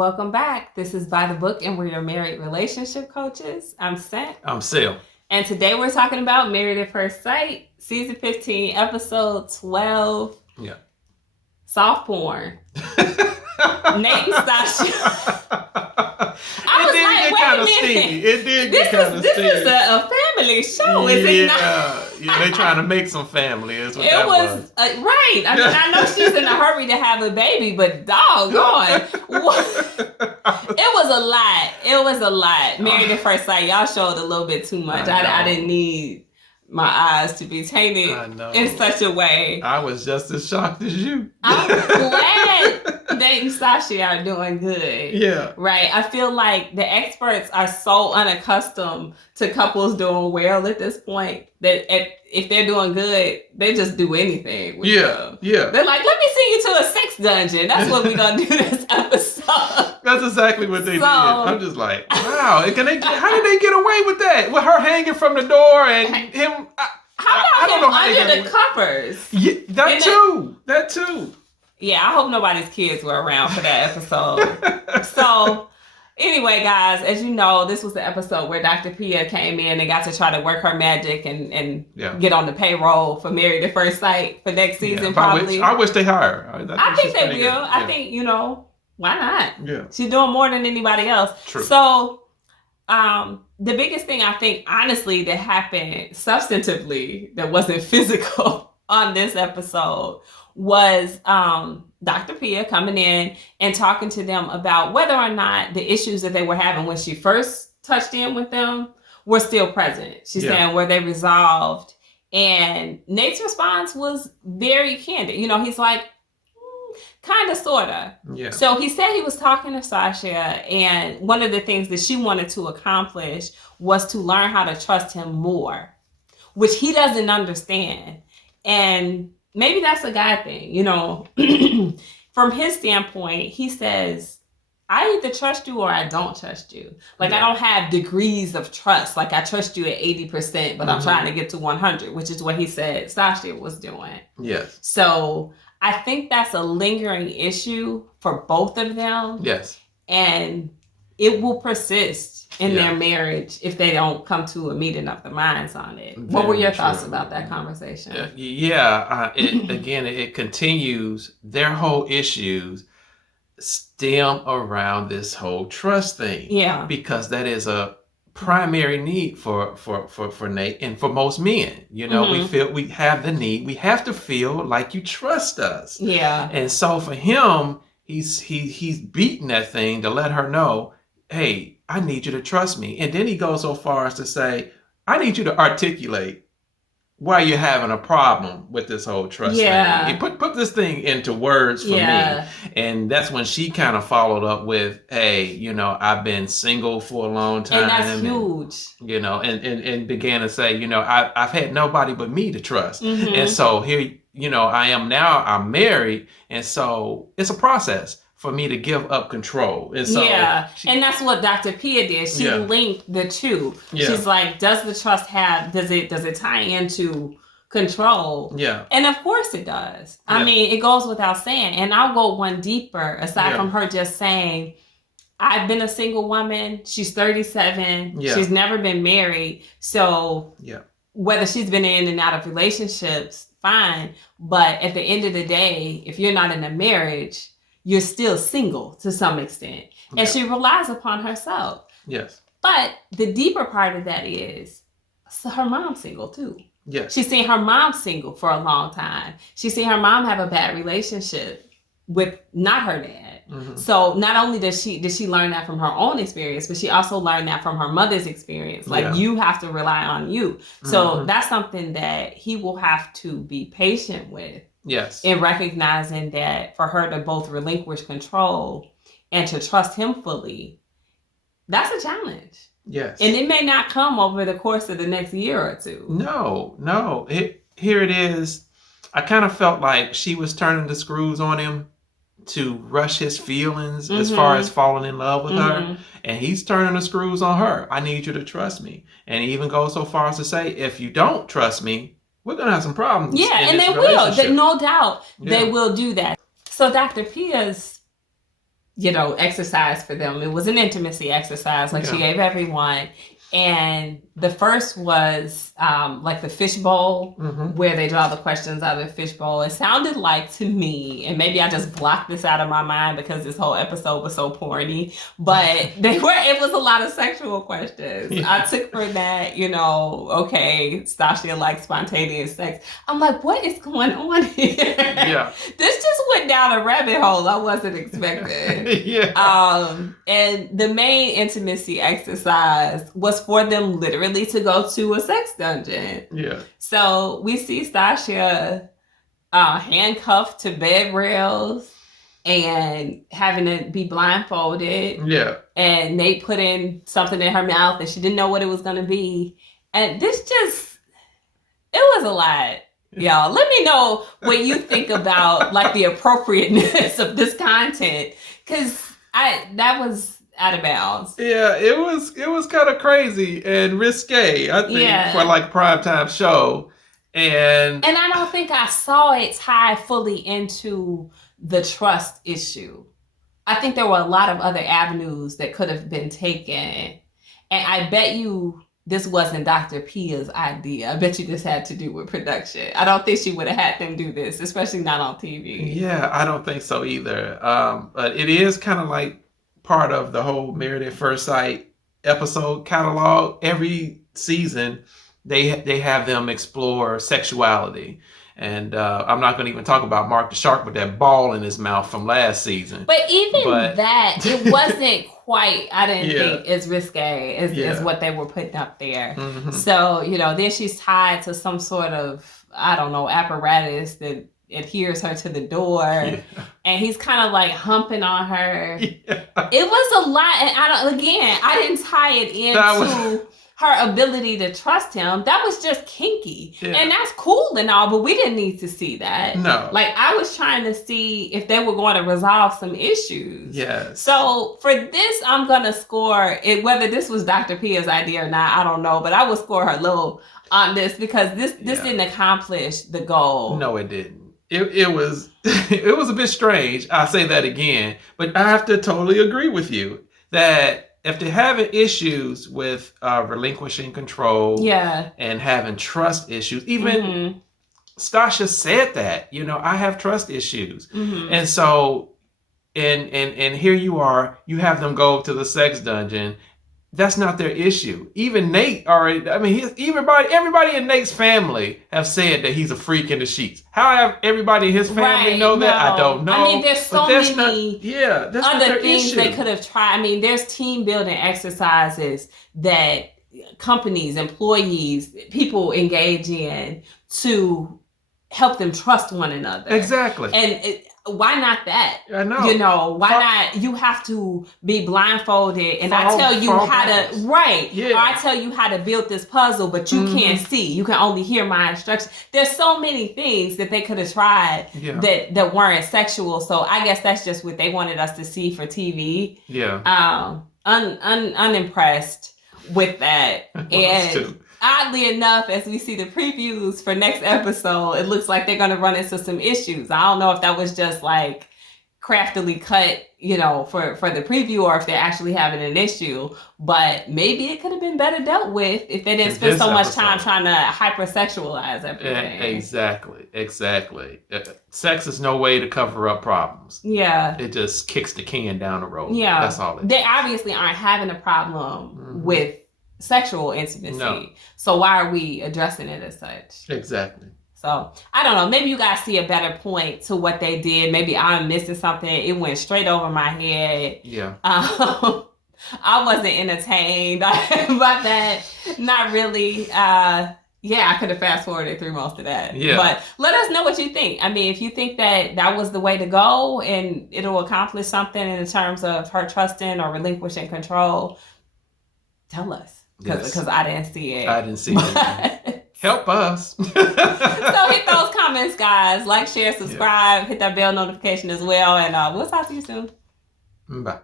Welcome back. This is By the Book, and we're your married relationship coaches. I'm Sent. I'm Sil. And today we're talking about Married at First Sight, Season 15, Episode 12. Yeah. Soft porn. Nate and Stacia. It did get kind of steamy. This is a family show, is it not? Yeah, they trying to make some family. Is what it was. Right. I mean, I know she's in a hurry to have a baby, but doggone. It was a lot. It was a lot. Married at First Sight, y'all showed a little bit too much. I didn't need my eyes to be tainted in such a way. I was just as shocked as you. I'm glad Nate and Stacia are doing good. Yeah. Right. I feel like the experts are so unaccustomed to couples doing well at this point that if they're doing good, they just do anything with them. Yeah. They're like, let me send you to a sex dungeon. That's what we're going to do this episode. That's exactly what they did. I'm just like, wow. How did they get away with that? With her hanging from the door and him. How about him under the covers? Yeah, that too. Yeah, I hope nobody's kids were around for that episode. So, anyway, guys, as you know, this was the episode where Dr. Pia came in and got to try to work her magic and get on the payroll for Married at First Sight for next season, probably. I wish they hire her. I think they will. Yeah. I think, why not? Yeah. She's doing more than anybody else. True. So, the biggest thing I think, honestly, that happened substantively that wasn't physical on this episode was Dr. Pia coming in and talking to them about whether or not the issues that they were having when she first touched in with them were still present. She's saying, were they resolved? And Nate's response was very candid. He's like, kind of, sort of. Yeah. So he said he was talking to Stacia, and one of the things that she wanted to accomplish was to learn how to trust him more, which he doesn't understand. And maybe that's a guy thing, From his standpoint, he says, I either trust you or I don't trust you. Like, I don't have degrees of trust. Like, I trust you at 80%, but I'm trying to get to 100, which is what he said Stacia was doing. Yes. So I think that's a lingering issue for both of them. Yes. And it will persist in their marriage if they don't come to a meeting of the minds on it. What were your thoughts about that conversation? It continues. Their whole issues stem around this whole trust thing. Yeah. Because that is a primary need for Nate and for most men. We feel we have the need. We have to feel like you trust us. Yeah. And so for him, he's beating that thing to let her know, hey, I need you to trust me. And then he goes so far as to say, I need you to articulate why you're having a problem with this whole trust thing. He put this thing into words for me. And that's when she kind of followed up with, hey, I've been single for a long time. And that's huge. And began to say, I've had nobody but me to trust. And so here, I'm married. And so it's a process for me to give up control. And so and that's what Dr. Pia did. She linked the two. Yeah. She's like, does the trust does it tie into control? Yeah. And of course it does. Yeah. I mean, it goes without saying. And I'll go one deeper, aside from her just saying, I've been a single woman. She's 37. Yeah. She's never been married. So whether she's been in and out of relationships, fine. But at the end of the day, if you're not in a marriage, you're still single to some extent. And she relies upon herself. Yes. But the deeper part of that is, her mom's single too. Yes. She's seen her mom single for a long time. She's seen her mom have a bad relationship with not her dad. So not only did she learn that from her own experience, but she also learned that from her mother's experience. Like, you have to rely on you. So that's something that he will have to be patient with. Yes. In recognizing that for her to both relinquish control and to trust him fully, that's a challenge. Yes. And it may not come over the course of the next year or two. No. Here it is. I kind of felt like she was turning the screws on him to rush his feelings as far as falling in love with her. And he's turning the screws on her. I need you to trust me. And he even goes so far as to say, if you don't trust me, we're going to have some problems. Yeah, and they will. No doubt they will do that. So Dr. Pia's exercise for them. It was an intimacy exercise, like she gave everyone. And the first was like the fishbowl, where they draw the questions out of the fishbowl. It sounded like to me, and maybe I just blocked this out of my mind because this whole episode was so porny, but it was a lot of sexual questions. Yeah. I took for that, okay, Stacia likes spontaneous sex. I'm like, what is going on here? Yeah. This just went down a rabbit hole I wasn't expecting. Yeah. And the main intimacy exercise was for them literally to go to a sex dungeon. Yeah. So we see Stacia handcuffed to bed rails and having to be blindfolded. Yeah. And Nate put in something in her mouth and she didn't know what it was going to be. And it was a lot. Y'all, let me know what you think about like the appropriateness of this content, because that was out of bounds. Yeah, it was kind of crazy and risque, I think, for like a primetime show. And I don't think I saw it tie fully into the trust issue. I think there were a lot of other avenues that could have been taken. And I bet you this wasn't Dr. Pia's idea. I bet you this had to do with production. I don't think she would have had them do this, especially not on TV. Yeah, I don't think so either. But it is kind of like part of the whole Married at First Sight episode catalog. Every season, they have them explore sexuality. And I'm not going to even talk about Mark the Shark with that ball in his mouth from last season. But that, it wasn't quite, I didn't think, as risque as what they were putting up there. Mm-hmm. So, then she's tied to some sort of, I don't know, apparatus that adheres her to the door. Yeah. And he's kind of like humping on her. Yeah. It was a lot. And I didn't tie it into her ability to trust him. That was just kinky. Yeah. And that's cool and all, but we didn't need to see that. No. Like, I was trying to see if they were going to resolve some issues. Yes. So for this, I'm going to score it, whether this was Dr. Pia's idea or not, I don't know, but I would score her low on this because this didn't accomplish the goal. No, it didn't. It was it was a bit strange. I'll say that again, but I have to totally agree with you that if they're having issues with relinquishing control and having trust issues, even Stacia said that, I have trust issues. Mm-hmm. And so, and here you are, you have them go to the sex dungeon. That's not their issue. Even Nate everybody in Nate's family have said that he's a freak in the sheets. How have everybody in his family know that? I don't know. I mean, there's so many other things they could have tried. I mean, there's team building exercises that companies, employees, people engage in to help them trust one another. Exactly. And why not that? I know. Why not? You have to be blindfolded, and I tell you how to, right? Yeah. Or I tell you how to build this puzzle, but you can't see. You can only hear my instructions. There's so many things that they could have tried that weren't sexual. So I guess that's just what they wanted us to see for TV. Yeah. Unimpressed with that, and oddly enough, as we see the previews for next episode, it looks like they're going to run into some issues. I don't know if that was just like craftily cut, for the preview, or if they're actually having an issue. But maybe it could have been better dealt with if they didn't spend so much time trying to hypersexualize everything. Exactly. Sex is no way to cover up problems. Yeah. It just kicks the can down the road. Yeah. That's all it is. They obviously aren't having a problem with sexual intimacy. No. So why are we addressing it as such? Exactly. So I don't know. Maybe you guys see a better point to what they did. Maybe I'm missing something. It went straight over my head. Yeah. I wasn't entertained by that. Not really. I could have fast forwarded through most of that. Yeah. But let us know what you think. I mean, if you think that was the way to go and it'll accomplish something in terms of her trusting or relinquishing control, tell us. Because I didn't see it. I didn't see it. Help us. So hit those comments, guys. Like, share, subscribe. Hit that bell notification as well. And we'll talk to you soon. Bye.